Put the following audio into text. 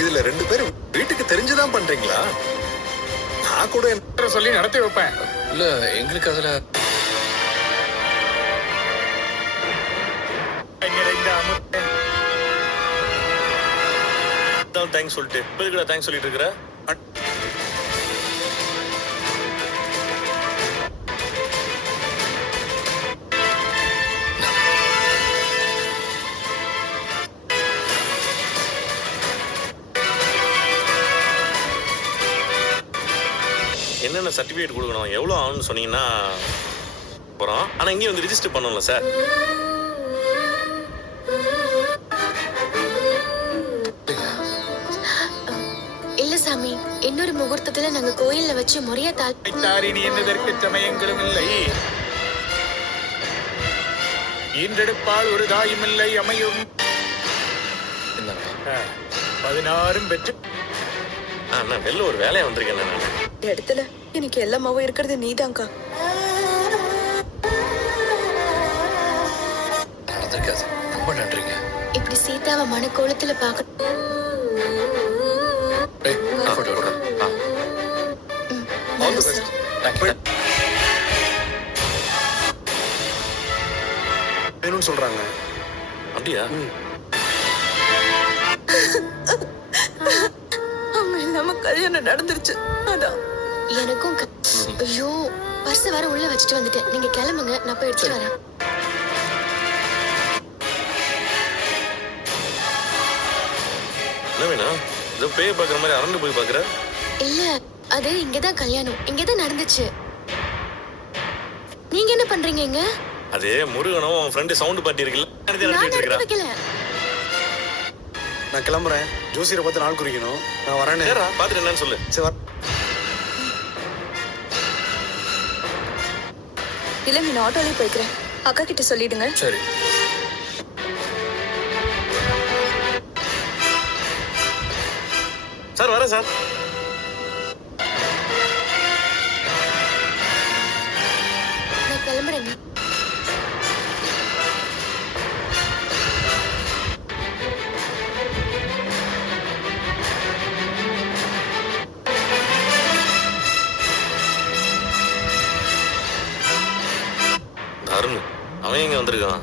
இதுல 2 பேரும் வீட்டுக்கு தெரிஞ்சுதான் பண்றீங்களா? நான் கூட என்ன சொல்லி நடத்தி வைப்பேன். இல்ல எங்களுக்கு அதுல தேங்க்ஸ் சொல்லிட்டு இப்ப தேங்க்ஸ் சொல்லிட்டு இருக்கிற. என்னென்ன சர்டிஃபிகேட் கொடுக்கணும் எவ்வளோ ஆகும்னு சொன்னீங்கன்னா அப்புறம் ஆனால் இங்கேயும் வந்து ரிஜிஸ்டர் பண்ணணும்ல சார்? இல்ல சாமி, இன்னொரு முகூர்த்தத்துல நாங்க கோயில்ல வச்சு முறையா தாரிணி என்பதற்கு சமயங்களும் இல்லை, ஈன்றெடுப்பால் ஒரு தாயும் இல்லை அமையும் 16 பெற்று நான் வெளில ஒரு வேலையா வந்திருக்கேன். நான் இடத்துல எனக்கு எல்லாமாவும் இருக்கிறது நீதான்க்கா. நடந்திருக்காது. ரொம்ப நன்றிங்க. இப்படி சீதாவை மனக்கோலத்துல பாக்க வேணும்னு சொல்றாங்க. அப்படியா? அவங்க இல்லாம கல்யாணம் நடந்துருச்சு. அதான் எனக்கும் ஐயோ பர்ஸ் வர உள்ள வச்சுட்டு வந்துட்டேன். நீங்க கிளம்புங்க, நான் போய் எடுத்துட்டு வரேன். என்ன வேணா இதோ பேய பாக்குற மாதிரி அரண்டு போய் பாக்குற? இல்ல, அது இங்கதான் கல்யாணம், இங்கதான் நடந்துச்சு. நீங்க என்ன பண்றீங்க இங்க? அது முருகனும் அவன் ஃப்ரெண்டு சவுண்ட் பார்ட்டி இருக்குல்ல, நான் வைக்கல. நான் கிளம்புறேன். ஜோசியரை பார்த்து நாள் குறிக்கணும். நான் வரேன்னு. பாத்துட்டு என்னன்னு சொல்லு. சரி வர. இல்ல நீ ஆட்டோலயே போய்க்கிறேன். அக்கா கிட்ட சொல்லிடுங்க. சரி. சார் வரேன் சார். நான் கிளம்புறேங்க. அருண் அவன் எங்க வந்திருக்கான்?